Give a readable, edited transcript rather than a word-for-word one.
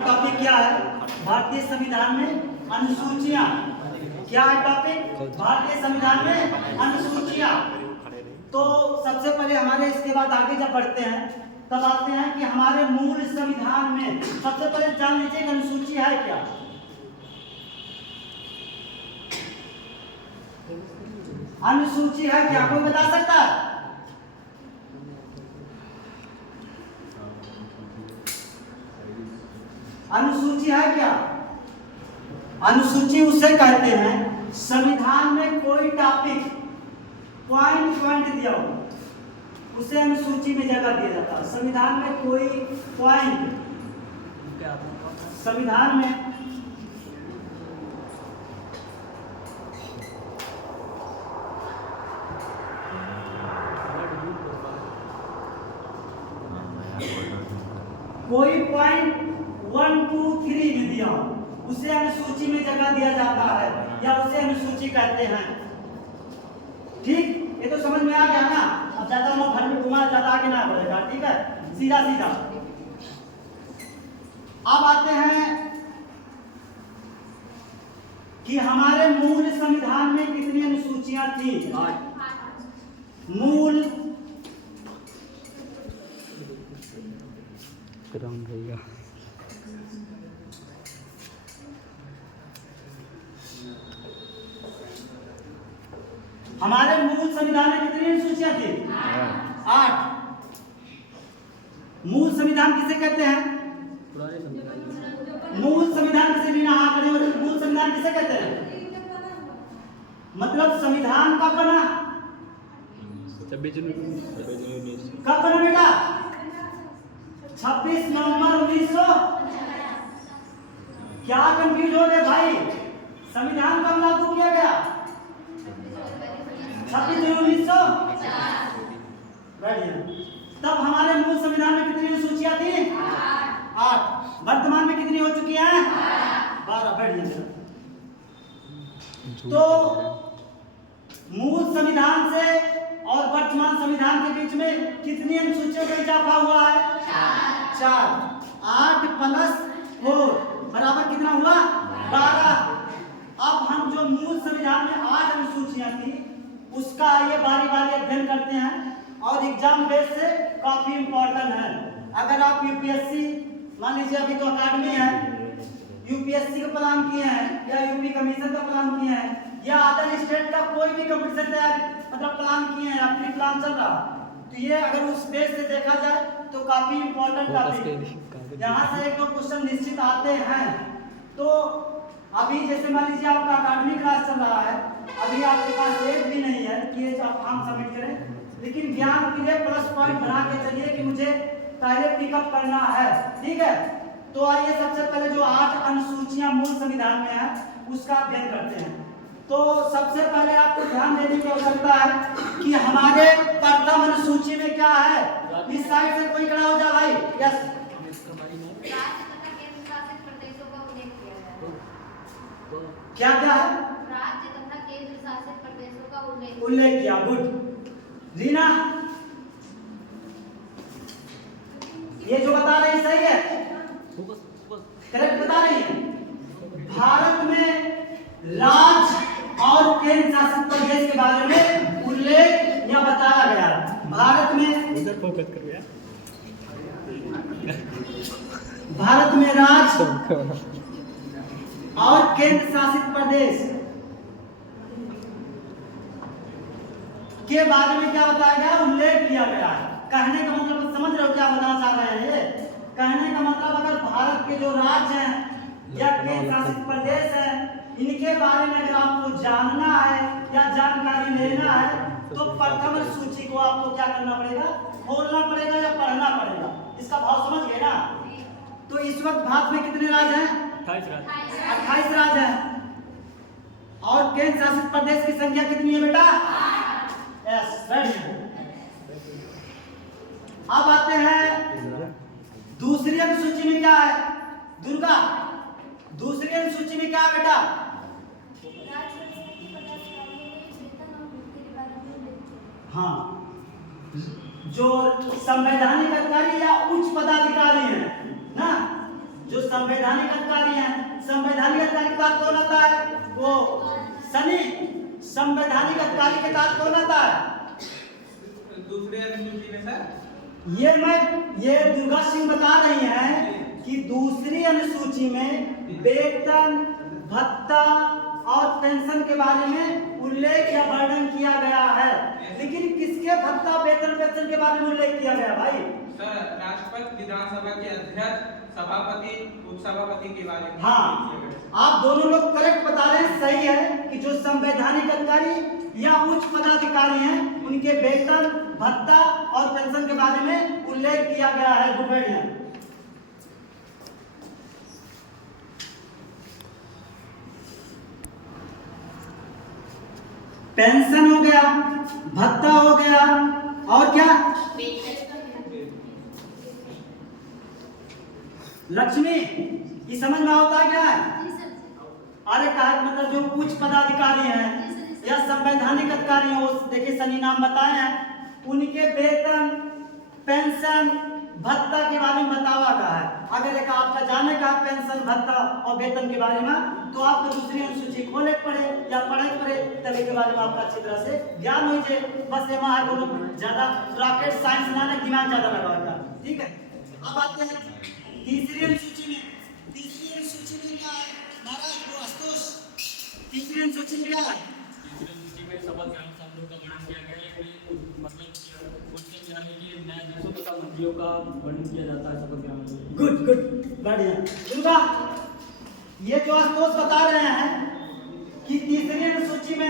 Topic क्या है? भारतीय संविधान में अनुसूचियां। क्या है टॉपिक? भारतीय संविधान में अनुसूचियां। तो सबसे पहले हमारे इसके बाद आगे जब बढ़ते हैं तब आते हैं कि हमारे मूल संविधान में सबसे पहले जान लीजिए कि अनुसूची है क्या। अनुसूची है क्या, कोई बता सकता है? अनुसूची है क्या? अनुसूची उसे कहते हैं संविधान में कोई टॉपिक पॉइंट दिया हो उसे अनुसूची में जगह दिया जाता है। संविधान में कोई पॉइंट, संविधान में कोई पॉइंट 1, 2, 3 में दिया हो उसे अनुसूची में जगह दिया जाता है या उसे अनुसूची कहते हैं। ठीक, ये तो समझ में आ गया ना। अब ज्यादा हम घर में घुमा ज्यादा आगे ना बढ़ेगा, ठीक है, सीधा सीधा। अब आते हैं कि हमारे मूल संविधान में कितनी अनुसूचियां थी। मूल हमारे मूल संविधान में कितनी अनुसूचियां थी? 8। मूल संविधान किसे कहते हैं? मूल संविधान किसे बिना हाँ करे, मूल संविधान किसे कहते हैं? मतलब संविधान कब बना? 26 जनवरी कब बना बेटा? 26 नवंबर 1900। क्या कंफ्यूज हो रहे भाई? संविधान कब लागू किया गया? 26 जनवरी 1900। बढ़िया। तब हमारे मूल संविधान में कितनी अनुसूचियां थी? 8। वर्तमान में कितनी हो चुकी हैं? 12। बढ़िया। तो मूल संविधान से और वर्तमान संविधान के बीच में कितनी अनुसूचियों का इजाफा हुआ है? 4। 8 प्लस 4 बराबर कितना हुआ? 12। अब हम जो मूल संविधान में 8 अनुसूचियां थी उसका ये बारी बारी अध्ययन करते हैं और एग्जाम बेस से काफी इंपॉर्टेंट है। अगर आप यूपीएससी मान लीजिए, अभी तो अकादमी है, यूपीएससी का प्लान किए हैं या यूपी कमीशन का प्लान किए हैं या अदर स्टेट का कोई भी कंपटीशन तैयार मतलब प्लान किए हैं, अपनी प्लान चल रहा, तो ये अगर उस बेस से देखा जाए तो काफी इंपॉर्टेंट टॉपिक। यहाँ से एक दो क्वेश्चन निश्चित आते हैं। तो अभी जैसे मान लीजिए आपका अकादमी क्लास चल रहा है, अभी आपके पास एज भी नहीं है कि ये आप फॉर्म सबमिट करें, लेकिन ज्ञान के लिए प्लस पॉइंट बना के चलिए कि मुझे पहले पिकअप करना है, ठीक है। तो आइए सबसे पहले जो 8 अनुसूचियां मूल संविधान में है उसका अध्ययन करते हैं। तो सबसे पहले आपको ध्यान देने की आवश्यकता है कि हमारे प्रथम अनुसूची में क्या है। इस साइड से कोई खड़ा हो जा भाई। यस, क्या क्या है? राज्य तथा केंद्र शासित प्रदेशों का उल्लेख किया। गुड। रीना, ये जो बता रही सही है? करेक्ट बता रही है। भारत में राज्य और केंद्र शासित प्रदेश के बारे में उल्लेख या बताया गया। भारत में उधर फोकस करो यार। भारत में राज्य और केंद्र शासित प्रदेश के बारे में क्या बताया गया? उल्लेख किया गया है। कहने का मतलब समझ रहे हो क्या बताना चाह रहे हैं? ये कहने का मतलब अगर भारत के जो राज्य हैं या केंद्र शासित प्रदेश हैं इनके बारे में अगर आपको जानना है या जानकारी लेना है तो प्रथम सूची को आपको क्या करना पड़ेगा? खोलना पड़ेगा या पढ़ना पड़ेगा। इसका भाव समझ गए ना? तो इस वक्त भारत में कितने राज्य हैं? 28 राज्य हैं। और केंद्र शासित प्रदेश की संख्या कितनी है बेटा? Yes, very good. अब आते हैं दूसरी अनुसूची में क्या है? दुर्गा, दूसरी अनुसूची में क्या है बेटा? हाँ, जो संवैधानिक अधिकारी या उच्च पदाधिकारी हैं ना, जो संवैधानिक अधिकारी हैं, संवैधानिक अधिकारी के तहत कौन आता है? वो सनी। संवैधानिक अधिकारी के तहत कौन आता है? दूसरे अनुसूची में सर ये दुर्गा सिंह बता रही हैं कि दूसरी अनुसूची में वेतन, भत्ता और पेंशन के बारे में उल्लेख या वर्णन किया गया है। लेकिन किसके भत्ता, वेतन, पेंशन के बारे में उल्लेख किया गया भाई? सर राष्ट्रपति, विधानसभा के अध्यक्ष, सभापति, उपसभापति के बारे में। हाँ, आप दोनों लोग करेक्ट बता रहे हैं, सही है कि जो संवैधानिक अधिकारी या उच्च पदाधिकारी हैं उनके वेतन, भत्ता और पेंशन के बारे में उल्लेख किया गया है। गुड बढ़िया। पेंशन हो गया, भत्ता हो गया और क्या? लक्ष्मी, ये समझ में होता है क्या है? अरे कहा मतलब जो उच्च पदाधिकारी हैं या संवैधानिक अधिकारी हैं, वो देखिए सनी नाम बताए हैं, उनके वेतन, पेंशन, भत्ता के बारे में बतावा गया है। अगर एक आपका जाने का पेंशन, भत्ता और वेतन के बारे में, तो आपको दूसरी अनुसूची खोले पड़े या पढ़े पड़े, तभी के बारे में आपका अच्छी तरह से ज्ञान हो जाए। बस एमा है बोलो ज्यादा रॉकेट साइंस ना दिमाग ज्यादा लगाएगा, ठीक है। अब आते हैं तीसरी अनुसूची में। तीसरी अनुसूची में क्या है महाराज? वो आशुतोष, तीसरी अनुसूची में क्या है? शपथ ग्रहण समारोह का वर्णन किया गया है कि मतलब उसके जाने के न्यायाधीशों तथा मंत्रियों का वर्णन किया जाता है शपथ ग्रहण में। गुड गुड, बढ़िया। दुर्गा, ये जो आशुतोष बता रहे हैं कि तीसरी अनुसूची में